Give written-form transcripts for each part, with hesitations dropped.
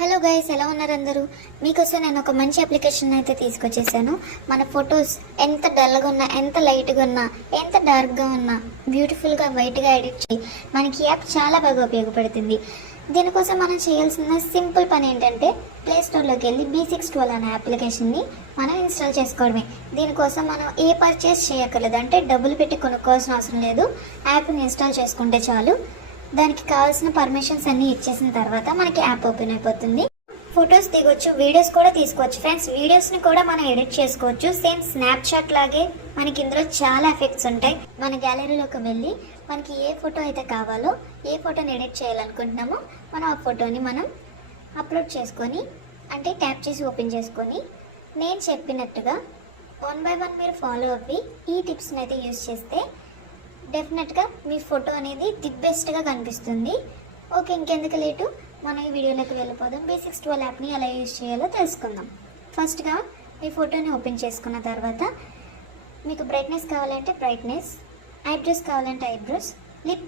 Hello guys, ఎలా ఉన్నారు అందరూ? మీకోసం నేను ఒక మంచి అప్లికేషన్ అయితే తీసుకొచ్చేసాను. మన ఫొటోస్ ఎంత డల్గా ఉన్నా, ఎంత లైట్గా ఉన్నా, ఎంత డార్క్గా ఉన్నా బ్యూటిఫుల్గా వైట్గా ఎడిట్ చేయి మనకి యాప్ చాలా బాగా ఉపయోగపడుతుంది. దీనికోసం మనం చేయాల్సిన సింపుల్ పని ఏంటంటే ప్లే స్టోర్లోకి వెళ్ళి B612 అనే అప్లికేషన్ని మనం ఇన్స్టాల్ చేసుకోవడమే. దీనికోసం మనం ఏ పర్చేస్ చేయక్కర్లేదు, అంటే డబ్బులు పెట్టి కొనుక్కోవాల్సిన అవసరం లేదు. యాప్ని ఇన్స్టాల్ చేసుకుంటే చాలు. దానికి కావాల్సిన పర్మిషన్స్ అన్నీ ఇచ్చేసిన తర్వాత మనకి యాప్ ఓపెన్ అయిపోతుంది. ఫొటోస్ దిగొచ్చు, వీడియోస్ కూడా తీసుకోవచ్చు ఫ్రెండ్స్. వీడియోస్ని కూడా మనం ఎడిట్ చేసుకోవచ్చు. సేమ్ స్నాప్చాట్ లాగే మనకి ఇందులో చాలా ఎఫెక్ట్స్ ఉంటాయి. మన గ్యాలరీలోకి వెళ్ళి మనకి ఏ ఫోటో అయితే కావాలో, ఏ ఫోటోని ఎడిట్ చేయాలనుకుంటున్నామో మనం ఆ ఫోటోని మనం అప్లోడ్ చేసుకొని, అంటే ట్యాప్ చేసి ఓపెన్ చేసుకొని, నేను చెప్పినట్టుగా 1 by 1 మీరు ఫాలో అవ్వి ఈ టిప్స్ని అయితే యూజ్ చేస్తే డెఫినెట్గా మీ ఫోటో అనేది ది బెస్ట్గా కనిపిస్తుంది. ఓకే, ఇంకెందుకు లేటు, మనం ఈ వీడియోలోకి వెళ్ళిపోదాం. B612 యాప్ని ఎలా యూజ్ చేయాలో తెలుసుకుందాం. ఫస్ట్గా మీ ఫోటోని ఓపెన్ చేసుకున్న తర్వాత మీకు బ్రైట్నెస్ కావాలంటే బ్రైట్నెస్, ఐబ్రోస్ కావాలంటే ఐబ్రోస్, లిప్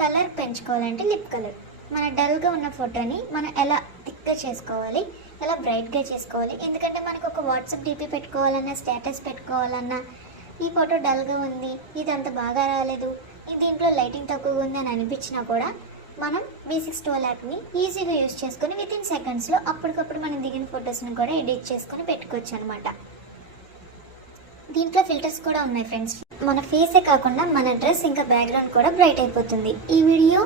కలర్ పెంచుకోవాలంటే లిప్ కలర్. మన డల్గా ఉన్న ఫోటోని మనం ఎలా థిక్గా చేసుకోవాలి, ఎలా బ్రైట్గా చేసుకోవాలి. ఎందుకంటే మనకు ఒక వాట్సాప్ డీపీ పెట్టుకోవాలన్నా, స్టేటస్ పెట్టుకోవాలన్నా, ఈ ఫోటో డల్గా ఉంది, ఇది అంత బాగా రాలేదు, దీంట్లో లైటింగ్ తక్కువగా ఉంది అని అనిపించినా కూడా మనం B612 యాప్ని ఈజీగా యూజ్ చేసుకొని వితిన్ సెకండ్స్లో అప్పటికప్పుడు మనం దిగిన ఫొటోస్ని కూడా ఎడిట్ చేసుకొని పెట్టుకోవచ్చు అనమాట. దీంట్లో ఫిల్టర్స్ కూడా ఉన్నాయి ఫ్రెండ్స్. మన ఫేసే కాకుండా మన డ్రెస్ ఇంకా బ్యాక్గ్రౌండ్ కూడా బ్రైట్ అయిపోతుంది. ఈ వీడియో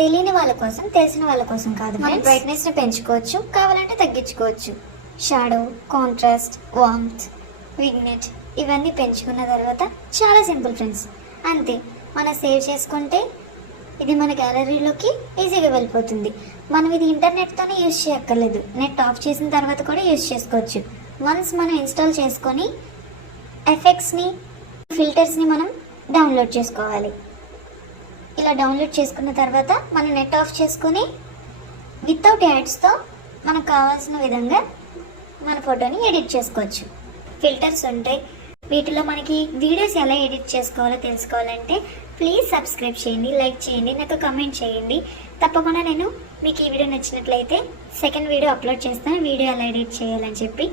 తెలియని వాళ్ళ కోసం, తెలిసిన వాళ్ళ కోసం కాదు. మనం బ్రైట్నెస్ని పెంచుకోవచ్చు, కావాలంటే తగ్గించుకోవచ్చు. షాడో, కాంట్రాస్ట్, వార్మ్త్, విగ్నెట్ ఇవన్నీ పెంచుకున్న తర్వాత చాలా సింపుల్ ఫ్రెండ్స్. అంతే, మనం సేవ్ చేసుకుంటే ఇది మన గ్యాలరీలోకి ఈజీగా వెళ్ళిపోతుంది. మనం ఇది ఇంటర్నెట్తోనే యూజ్ చేయక్కర్లేదు, నెట్ ఆఫ్ చేసిన తర్వాత కూడా యూజ్ చేసుకోవచ్చు. వన్స్ మనం ఇన్స్టాల్ చేసుకొని ఎఫెక్ట్స్ని, ఫిల్టర్స్ని మనం డౌన్లోడ్ చేసుకోవాలి. ఇలా డౌన్లోడ్ చేసుకున్న తర్వాత మనం నెట్ ఆఫ్ చేసుకొని వితౌట్ యాడ్స్తో మనకు కావాల్సిన విధంగా మన ఫోటోని ఎడిట్ చేసుకోవచ్చు. ఫిల్టర్స్ ఉంటాయి, వీటిలో మనకి వీడియోస్ ఎలా ఎడిట్ చేసుకోవాలో తెలుసుకోవాలంటే ప్లీజ్ సబ్స్క్రైబ్ చేయండి, లైక్ చేయండి, నాకు కమెంట్ చేయండి. తప్పకుండా నేను మీకు ఈ వీడియో నచ్చినట్లయితే సెకండ్ వీడియో అప్లోడ్ చేస్తాను, వీడియో ఎలా ఎడిట్ చేయాలని చెప్పి.